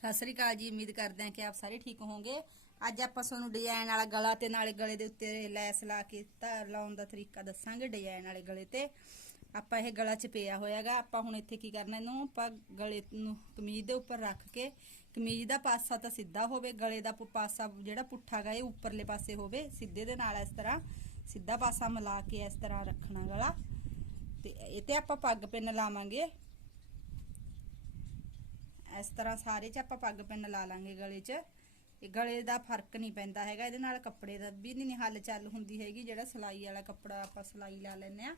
ਸਤਿ ਸ੍ਰੀ ਅਕਾਲ ਜੀ, ਉਮੀਦ ਕਰਦੇ ਹਾਂ ਕਿ ਆਪ ਸਾਰੇ ਠੀਕ ਹੋਵੋਗੇ। ਅੱਜ ਆਪਾਂ ਤੁਹਾਨੂੰ ਡਿਜ਼ਾਈਨ ਵਾਲਾ ਗਲਾ ਤੇ ਨਾਲੇ ਗਲੇ ਦੇ ਉੱਤੇ ਲੈਸ ਲਾ ਕੇ ਧਾਰ ਲਾਉਣ ਦਾ ਤਰੀਕਾ ਦੱਸਾਂਗੇ ਡਿਜ਼ਾਈਨ ਵਾਲੇ ਗਲੇ ਤੇ। ਆਪਾਂ ਇਹ ਗਲਾ ਚ ਪਿਆ ਹੋਇਆਗਾ। ਆਪਾਂ ਹੁਣ ਇੱਥੇ ਕੀ ਕਰਨਾ, ਇਹਨੂੰ ਆਪਾਂ ਗਲੇ ਨੂੰ ਕਮੀਜ਼ ਦੇ ਉੱਪਰ ਰੱਖ ਕੇ, ਕਮੀਜ਼ ਦਾ ਪਾਸਾ ਤਾਂ ਸਿੱਧਾ ਹੋਵੇ, ਗਲੇ ਦਾ ਪੁ- ਪਾਸਾ ਜਿਹੜਾ ਪੁੱਠਾ ਗਾ, ਇਹ ਉੱਪਰਲੇ ਪਾਸੇ ਹੋਵੇ, ਸਿੱਧੇ ਦੇ ਨਾਲ ਇਸ ਤਰ੍ਹਾਂ, ਸਿੱਧਾ ਪਾਸਾ ਮਿਲਾ ਕੇ ਇਸ ਤਰ੍ਹਾਂ ਰੱਖਣਾ ਗਲਾ। ਤੇ ਇਹ ਤੇ ਆਪਾਂ ਪੱਗ ਪਿੰਨ ਲਾਵਾਂਗੇ। ਇਸ ਤਰ੍ਹਾਂ ਸਾਰੇ ਚ ਆਪਾਂ ਪੱਗ ਪਿੰਨ ਲਾ ਲਾਂਗੇ ਗਲੇ 'ਚ। ਇਹ ਗਲੇ ਦਾ ਫ਼ਰਕ ਨਹੀਂ ਪੈਂਦਾ ਹੈਗਾ, ਇਹਦੇ ਨਾਲ ਕੱਪੜੇ ਦਾ ਵੀ ਨਹੀਂ ਹੱਲ ਚੱਲ ਹੁੰਦੀ ਹੈਗੀ, ਜਿਹੜਾ ਸਲਾਈ ਵਾਲਾ ਕੱਪੜਾ ਆਪਾਂ ਸਲਾਈ ਲਾ ਲੈਨੇ ਆ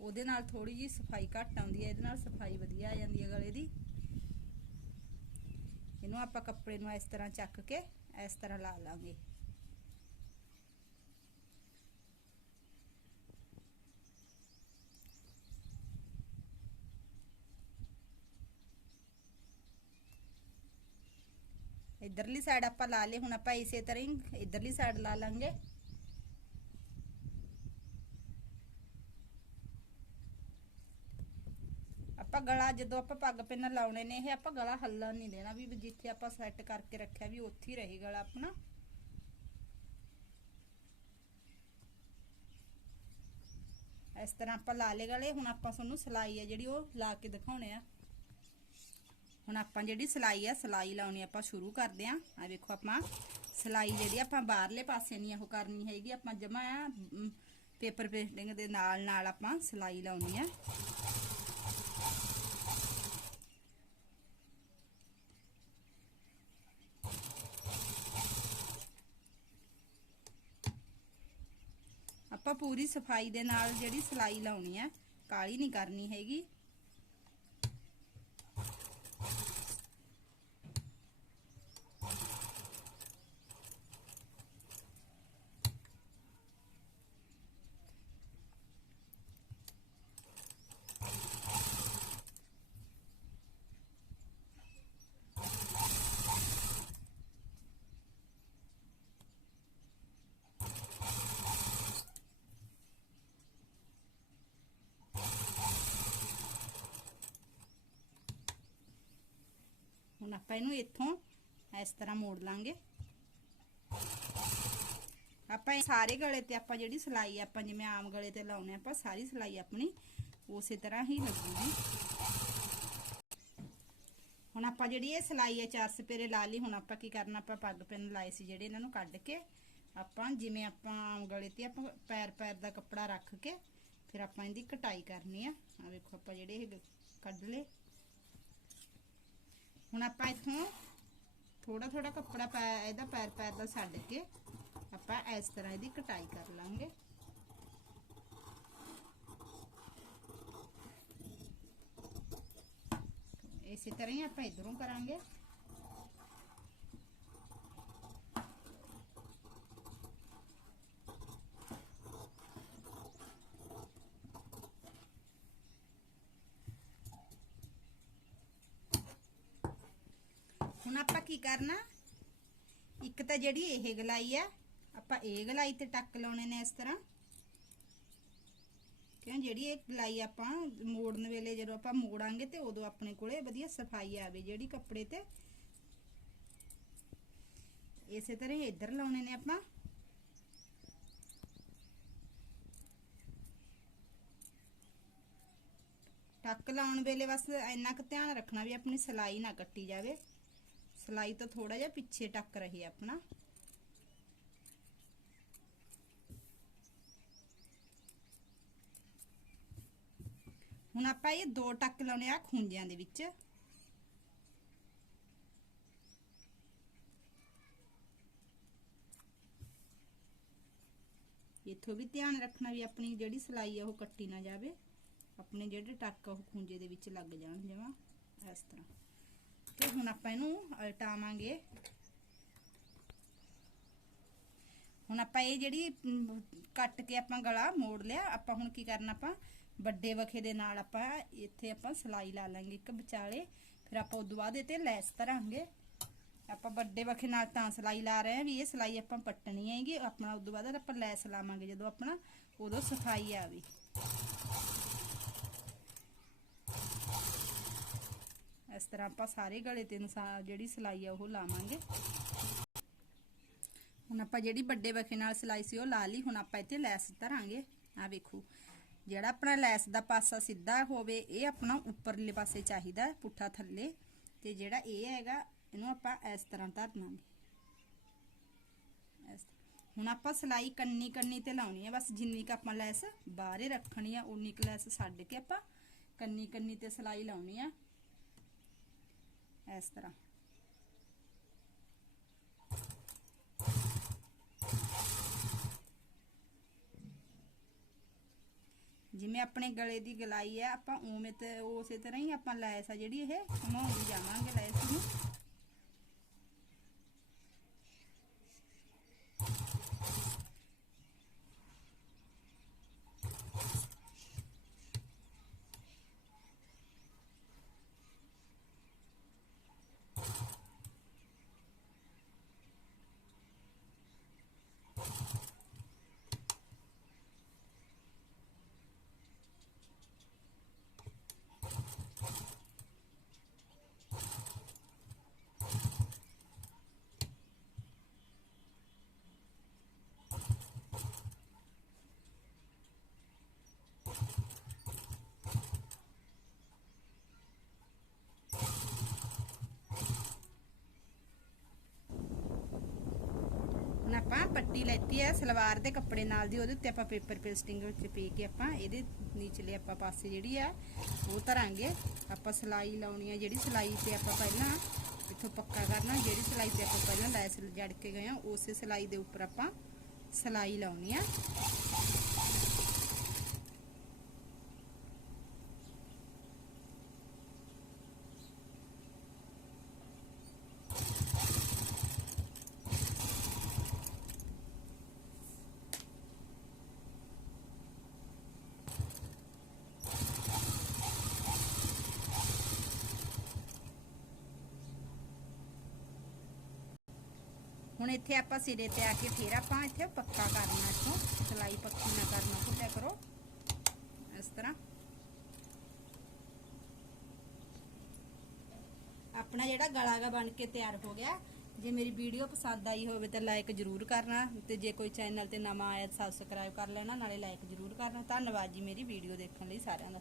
ਉਹਦੇ ਨਾਲ ਥੋੜੀ ਜੀ ਸਫ਼ਾਈ ਘੱਟ ਆਉਂਦੀ ਹੈ, ਇਹਦੇ ਨਾਲ ਸਫ਼ਾਈ ਵਧੀਆ ਆ ਜਾਂਦੀ ਹੈ ਗਲੇ ਦੀ। ਇਹਨੂੰ ਆਪਾਂ ਕੱਪੜੇ ਨੂੰ ਇਸ ਤਰ੍ਹਾਂ ਚੱਕ ਕੇ ਇਸ ਤਰ੍ਹਾਂ ਲਾ ਲਾਂਗੇ। ਇਧਰਲੀ ਸਾਈਡ ਆਪਾਂ ਲਾ ਲੇ ਹੁਣ ਆਪਾਂ ਇਸੇ ਤਰ੍ਹਾਂ ਹੀ ਇਧਰਲੀ ਸਾਈਡ ਲਾ ਲਾਂਗੇ। ਆਪਾਂ ਗਲਾ ਜਦੋਂ ਆਪਾਂ ਪੱਗ ਪਿੰਨ ਲਾਉਣੇ ਨੇ, ਇਹ ਆਪਾਂ ਗਲਾ ਹੱਲਣ ਨਹੀਂ ਦੇਣਾ ਵੀ ਜਿੱਥੇ ਆਪਾਂ ਸੈੱਟ ਕਰਕੇ ਰੱਖਿਆ ਵੀ ਉੱਥੇ ਹੀ ਰਹੇ ਗਲਾ ਆਪਣਾ। ਇਸ ਤਰ੍ਹਾਂ ਆਪਾਂ ਲਾ ਲਏ ਗਲੇ, ਹੁਣ ਆਪਾਂ ਤੁਹਾਨੂੰ ਸਲਾਈ ਹੈ ਜਿਹੜੀ ਉਹ ਲਾ ਕੇ ਦਿਖਾਉਣੇ ਆ। ਹੁਣ ਆਪਾਂ ਜਿਹੜੀ ਸਲਾਈ ਆ, ਸਲਾਈ ਲਾਉਣੀ ਆਪਾਂ ਸ਼ੁਰੂ ਕਰਦੇ ਆਂ। ਆ ਵੇਖੋ ਆਪਾਂ, ਸਲਾਈ ਜਿਹੜੀ ਆਪਾਂ ਬਾਹਰਲੇ ਪਾਸੇ ਨਹੀਂ ਉਹ ਕਰਨੀ ਹੈਗੀ ਆਪਾਂ ਜਮਾ ਪੇਪਰ ਪੇਸਟਿੰਗ ਦੇ ਨਾਲ ਨਾਲ ਆਪਾਂ ਸਲਾਈ ਲਾਉਣੀ ਆ। ਆਪਾਂ ਪੂਰੀ ਸਫ਼ਾਈ ਦੇ ਨਾਲ ਜਿਹੜੀ ਸਲਾਈ ਲਾਉਣੀ ਆ, ਕਾਲੀ ਨਹੀਂ ਕਰਨੀ ਹੈਗੀ। Thank you. ਆਪਾਂ ਇਹਨੂੰ ਇੱਥੋਂ ਇਸ ਤਰ੍ਹਾਂ ਮੋੜ ਲਾਂਗੇ ਆਪਾਂ ਸਾਰੇ ਗਲੇ ਤੇ ਆਪਾਂ ਜਿਹੜੀ ਸਲਾਈ ਆਪਾਂ ਜਿਵੇਂ ਆਮ ਗਲੇ ਤੇ ਲਾਉਨੇ ਆਪਾਂ ਸਾਰੀ ਸਲਾਈ ਆਪਣੀ ਉਸੇ ਤਰ੍ਹਾਂ ਹੀ ਲੱਗੂਗੀ ਹੁਣ ਆਪਾਂ ਜਿਹੜੀ ਇਹ ਸਲਾਈ ਹੈ ਚਾਰ ਸਪੇਰੇ ਲਾ ਲਈ ਹੁਣ ਆਪਾਂ ਕੀ ਕਰਨਾ ਆਪਾਂ ਪੱਗ ਪਿੰਨ ਲਾਏ ਸੀ ਜਿਹੜੇ ਇਹਨਾਂ ਨੂੰ ਕੱਢ ਕੇ ਆਪਾਂ ਜਿਵੇਂ ਆਪਾਂ ਆਮ ਗਲੇ ਤੇ ਆਪਾਂ ਪੈਰ ਪੈਰ ਦਾ ਕੱਪੜਾ ਰੱਖ ਕੇ ਫਿਰ ਆਪਾਂ ਇਹਦੀ ਕਟਾਈ ਕਰਨੀ ਆ ਆ ਵੇਖੋ ਆਪਾਂ ਜਿਹੜੇ ਇਹ ਕੱਢ ਲਏ ਹੁਣ ਆਪਾਂ ਇਥੋਂ ਥੋੜਾ ਥੋੜਾ ਕੱਪੜਾ ਪੈ, ਇਹਦਾ ਪੈਰ ਪੈਰ ਦਾ ਛੱਡ ਕੇ ਆਪਾਂ ਇਸ ਤਰ੍ਹਾਂ ਇਹਦੀ ਕਟਾਈ ਕਰ ਲਾਂਗੇ। ਇਸੇ ਤਰ੍ਹਾਂ ਹੀ ਆਪਾਂ ਇਧਰੋਂ ਕਰਾਂਗੇ ਹੁਣ ਆਪਾਂ ਕੀ ਕਰਨਾ? ਇੱਕ ਤਾਂ ਜਿਹੜੀ ਇਹ ਗਲਾਈ ਆ, ਆਪਾਂ ਇਹ ਗਲਾਈ ਤੇ ਟੱਕ ਲਾਉਣੇ ਨੇ ਇਸ ਤਰ੍ਹਾਂ। ਕਿਉਂ? ਜਿਹੜੀ ਇਹ ਗਲਾਈ ਆਪਾਂ ਮੋੜਨ ਵੇਲੇ ਜਦੋਂ ਆਪਾਂ ਮੋੜਾਂਗੇ ਤੇ ਉਦੋਂ ਆਪਣੇ ਕੋਲੇ ਵਧੀਆ ਸਫ਼ਾਈ ਆਵੇ ਜਿਹੜੀ ਕੱਪੜੇ ਤੇ। ਇਸੇ ਤਰ੍ਹਾਂ ਹੀ ਇੱਧਰ ਲਾਉਣੇ ਨੇ ਆਪਾਂ। ਟੱਕ ਲਾਉਣ ਵੇਲੇ ਬਸ ਇੰਨਾ ਕੁ ਧਿਆਨ ਰੱਖਣਾ ਵੀ ਆਪਣੀ ਸਲਾਈ ਨਾ ਕੱਟੀ ਜਾਵੇ। ਸਲਾਈ ਤੋਂ ਥੋੜਾ ਜਿਹਾ ਪਿੱਛੇ ਟੱਕ ਰਹੇ ਆਪਣਾ ਹੁਣ ਆਪਾਂ ਇਹ ਦੋ ਟੱਕ ਲਾਉਣੇ ਆ ਖੁੰਝਿਆਂ ਦੇ ਵਿੱਚ ਇਥੋਂ ਵੀ ਧਿਆਨ ਰੱਖਣਾ ਵੀ ਆਪਣੀ ਜਿਹੜੀ ਸਲਾਈ ਆ ਉਹ ਕੱਟੀ ਨਾ ਜਾਵੇ ਆਪਣੇ ਜਿਹੜੇ ਟੱਕ ਉਹ ਖੁੰਝੇ ਦੇ ਵਿੱਚ ਲੱਗ ਜਾਣ ਜਿਵੇਂ ਇਸ ਤਰ੍ਹਾਂ ਤੇ ਹੁਣ ਆਪਾਂ ਇਹਨੂੰ ਅਲਟਾਵਾਂਗੇ ਹੁਣ ਆਪਾਂ ਇਹ ਜਿਹੜੀ ਕੱਟ ਕੇ ਆਪਾਂ ਗਲਾ ਮੋੜ ਲਿਆ, ਆਪਾਂ ਹੁਣ ਕੀ ਕਰਨਾ ਆਪਾਂ, ਵੱਡੇ ਵਖੇ ਦੇ ਨਾਲ ਆਪਾਂ ਇੱਥੇ ਆਪਾਂ ਸਲਾਈ ਲਾ ਲਾਂਗੇ ਇੱਕ ਵਿਚਾਲੇ। ਫਿਰ ਆਪਾਂ ਉਦੋਂ ਬਾਅਦ ਇਹ ਤੇ ਲੈਸ ਧਰਾਂਗੇ। ਆਪਾਂ ਵੱਡੇ ਵਖੇ ਨਾਲ ਤਾਂ ਸਲਾਈ ਲਾ ਰਹੇ ਹਾਂ ਵੀ ਇਹ ਸਲਾਈ ਆਪਾਂ ਪੱਟਣੀ ਹੈਗੀ, ਆਪਣਾ ਉਦੋਂ ਬਾਅਦ ਆਪਾਂ ਲੈਸ ਲਾਵਾਂਗੇ ਜਦੋਂ ਆਪਣਾ ਉਦੋਂ ਸਫ਼ਾਈ ਆਵੇ। ਇਸ ਤਰ੍ਹਾਂ ਆਪਾਂ ਸਾਰੇ ਗਲੇ ਤੇ ਨਸਾ ਜਿਹੜੀ ਸਿਲਾਈ ਆ ਉਹ ਲਾਵਾਂਗੇ। ਹੁਣ ਆਪਾਂ ਜਿਹੜੀ ਵੱਡੇ ਵਖੇ ਨਾਲ ਸਿਲਾਈ ਸੀ ਉਹ ਲਾ ਲਈ, ਹੁਣ ਆਪਾਂ ਇੱਥੇ ਲੈਸ ਧਰਾਂਗੇ। ਆ ਵੇਖੋ, ਜਿਹੜਾ ਆਪਣਾ ਲੈਸ ਦਾ ਪਾਸਾ ਸਿੱਧਾ ਹੋਵੇ, ਇਹ ਆਪਣਾ ਉੱਪਰਲੇ ਪਾਸੇ ਚਾਹੀਦਾ ਪੁੱਠਾ ਥੱਲੇ। ਤੇ ਜਿਹੜਾ ਇਹ ਹੈਗਾ, ਇਹਨੂੰ ਆਪਾਂ ਇਸ ਤਰ੍ਹਾਂ ਧਰਨਾਂਗੇ। ਇਸ ਹੁਣ ਆਪਾਂ ਸਿਲਾਈ ਕੰਨੀ ਕੰਨੀ ਤੇ ਲਾਉਣੀ ਹੈ ਬਸ ਜਿੰਨੀ ਕ ਆਪਾਂ ਲੈਸ ਬਾਹਰੇ ਰੱਖਣੀ ਆ, ਉਨੀ ਕ ਲੈਸ ਛੱਡ ਕੇ ਆਪਾਂ ਕੰਨੀ ਕੰਨੀ ਤੇ ਸਿਲਾਈ ਲਾਉਣੀ ਆ। ਇਸ ਤਰ੍ਹਾਂ ਜਿਵੇਂ ਆਪਣੇ ਗਲੇ ਦੀ ਗਲਾਈ ਹੈ, ਆਪਾਂ ਉਵੇਂ ਤੇ ਉਸੇ ਤਰ੍ਹਾਂ ਹੀ ਆਪਾਂ ਲੈਸ ਆ ਜਿਹੜੀ ਇਹ, ਘੁਮਾਉਂਦੀ ਜਾਵਾਂਗੇ ਲੈਸ ਨੂੰ ਹੁਣ ਆਪਾਂ ਪੱਟੀ ਲੈਤੀ ਹੈ, ਸਲਵਾਰ ਦੇ ਕੱਪੜੇ ਨਾਲ ਦੀ, ਉਹਦੇ ਉੱਤੇ ਆਪਾਂ ਪੇਪਰ ਪੇਸਟਿੰਗ ਵਿੱਚ ਪੇ ਕੇ ਆਪਾਂ ਇਹਦੇ ਨੀਚਲੇ ਆਪਾਂ ਪਾਸੇ ਜਿਹੜੀ ਆ ਉਹ ਧਰਾਂਗੇ। ਆਪਾਂ ਸਲਾਈ ਲਾਉਣੀ ਆ ਜਿਹੜੀ ਸਲਾਈ ਤੇ ਆਪਾਂ ਪਹਿਲਾਂ ਇੱਥੋਂ ਪੱਕਾ ਕਰਨਾ, ਜਿਹੜੀ ਸਲਾਈ ਤੇ ਆਪਾਂ ਪਹਿਲਾਂ ਲੈਸ ਜੜ ਕੇ ਗਏ ਆ ਉਸੇ ਸਲਾਈ ਦੇ ਉੱਪਰ ਆਪਾਂ ਸਲਾਈ ਲਾਉਣੀ ਆ ਹੁਣ ਇੱਥੇ ਆਪਾਂ ਸਿਰੇ ਤੇ ਆ ਕੇ ਫਿਰ ਆਪਾਂ ਇੱਥੇ ਪੱਕਾ ਕਰਨਾ ਇੱਥੋਂ। ਸਲਾਈ ਪੱਕੀ ਨਾ ਕਰਨਾ ਭੁੱਲਿਆ ਕਰੋ। ਇਸ ਤਰ੍ਹਾਂ। ਆਪਣਾ ਜਿਹੜਾ ਗਲਾ ਗਾ ਬਣ ਕੇ ਤਿਆਰ ਹੋ ਗਿਆ। ਜੇ ਮੇਰੀ ਵੀਡੀਓ ਪਸੰਦ ਆਈ ਹੋਵੇ ਤਾਂ ਲਾਈਕ ਜ਼ਰੂਰ ਕਰਨਾ ਤੇ ਜੇ ਕੋਈ ਚੈਨਲ ਤੇ ਨਵਾਂ ਆਇਆ ਸਬਸਕ੍ਰਾਈਬ ਕਰ ਲੈਣਾ, ਨਾਲੇ ਲਾਈਕ ਜ਼ਰੂਰ ਕਰਨਾ। ਧੰਨਵਾਦ ਜੀ ਮੇਰੀ ਵੀਡੀਓ ਦੇਖਣ ਲਈ ਸਾਰਿਆਂ ਦਾ।